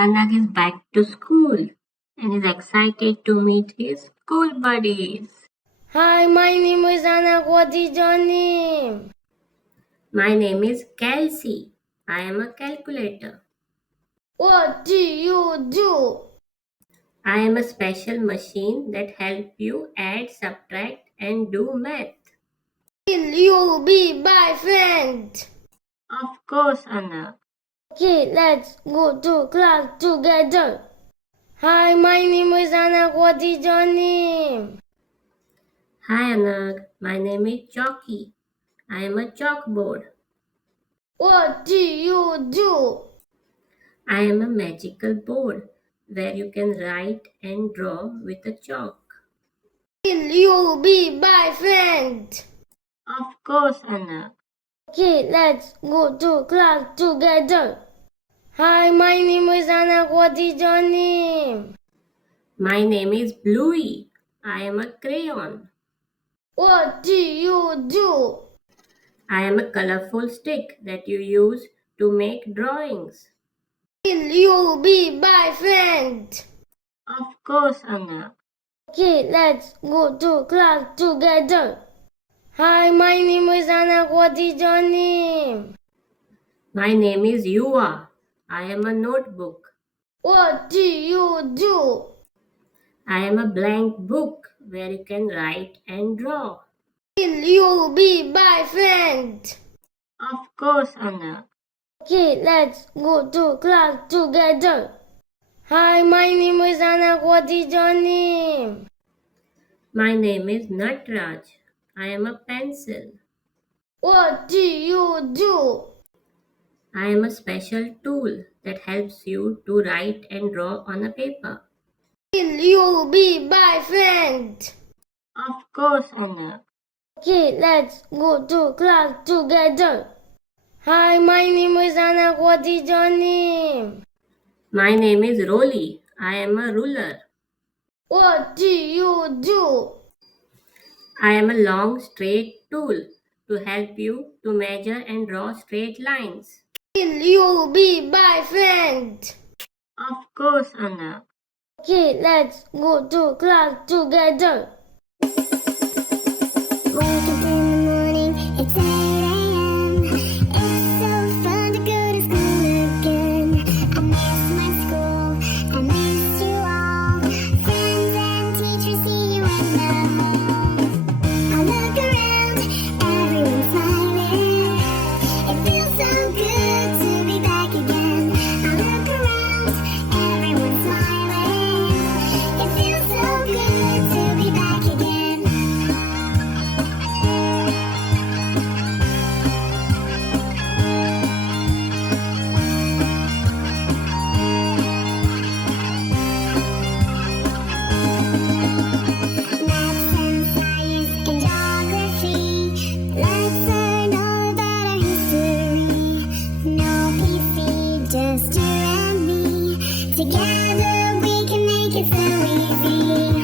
Anagh is back to school and is excited to meet his school buddies. Hi, my name is Anagh. What is your name? My name is Kelsey. I am a calculator. What do you do? I am a special machine that helps you add, subtract, and do math. Will you be my friend? Of course, Anagh. Okay, let's go to class together. Hi, my name is Anagh. What is your name? Hi, Anagh. My name is Chalky. I am a chalkboard. What do you do? I am a magical board where you can write and draw with a chalk. Will you be my friend? Of course, Anagh. Okay, let's go to class together. Hi, my name is Anagh. What is your name? My name is Bluey. I am a crayon. What do you do? I am a colorful stick that you use to make drawings. Will you be my friend? Of course, Anagh. Okay, let's go to class together. Hi, my name is Anagh. What is your name? My name is Yuva. I am a notebook. What do you do? I am a blank book where you can write and draw. Will you be my friend? Of course, Anagh. Okay, let's go to class together. Hi, my name is Anagh. What is your name? My name is Natraj. I am a pencil. What do you do? I am a special tool that helps you to write and draw on a paper. Will you be my friend? Of course, Anagh. Okay, let's go to class together. Hi, my name is Anagh. What is your name? My name is Rolly. I am a ruler. What do you do? I am a long straight tool to help you to measure and draw straight lines. Will you be my friend? Of course, Anagh. Okay, let's go to class together. Wake up in the morning, it's 8 a.m. It's so fun to go to school again. I miss my school, I miss you all. Friends and teachers, see you in the hall. I look around, everyone's smiling. It feels so good to be back again. I look around, everyone's smiling. It feels so good to be back again. Maths and science and geography. Let's learn all about our history. No PC, just you and me. Together we can make it so easy.